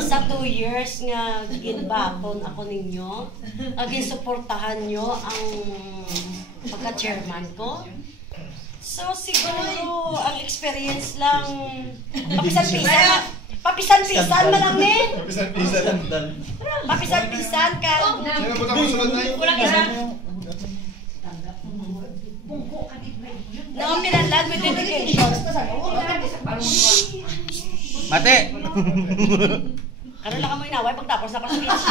sa 2 years nga ginbaton ako ninyo, ginsuportahan nyo ang pagka-chairman ko. So siguro ang experience lang papisan-pisan man lang ni. Papisan-pisan ka. Kulang isa. No, pinanlan with dedication. Mate! Ano lang mo inaway pagtapos na pa-speech.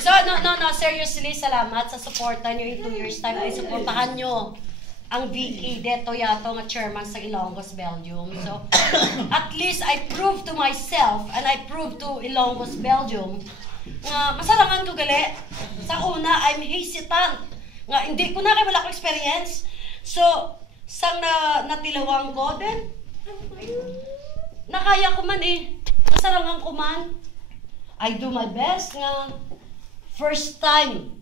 So, no, seriously, salamat sa suporta nyo in 2 years time. Ay, suportahan nyo ang VE Deto Yato nga chairman sa Ilongos, Belgium. So, at least I proved to myself and I proved to Ilongos, Belgium nga masarangan ko gali. Sa una, I'm hesitant. Nga, hindi ko na kayo wala ko experience. So, sang natilawang ko, then, nakaya ko man eh. Masarangan ko man. I do my best nga first time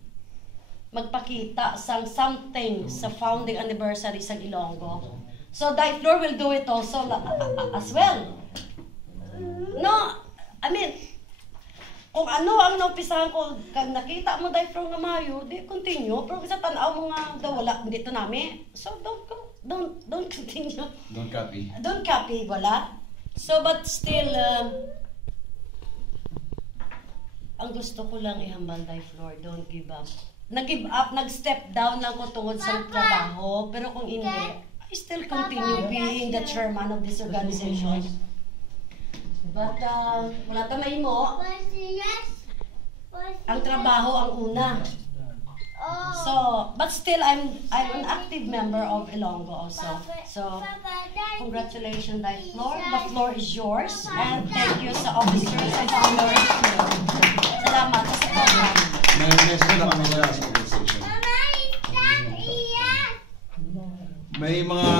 magpakita sang something sa founding anniversary sa Ilonggo. So, Diflor will do it also as well. No, I mean, kung ano ang naupisahan ko, kung nakita mo Diflor nga mayo, di continue. Pero sa tanaw mo nga daw wala, dito namin. So, don't continue. Don't copy. Don't copy, wala. So, but still, ang gusto ko lang ihambal Diflor, don't give up. Nag-give up, nag-step down lang ko tungod sa trabaho, pero kung hindi, I still continue being the chairman of this organization. But, wala ta mahimo. Ang trabaho ang una. So, but still, I'm an active member of Ilonggo also. So, congratulations, Diflor. The floor is yours. And thank you sa officers and founders. Salamat sa program. May message lang kami sa organization. May mga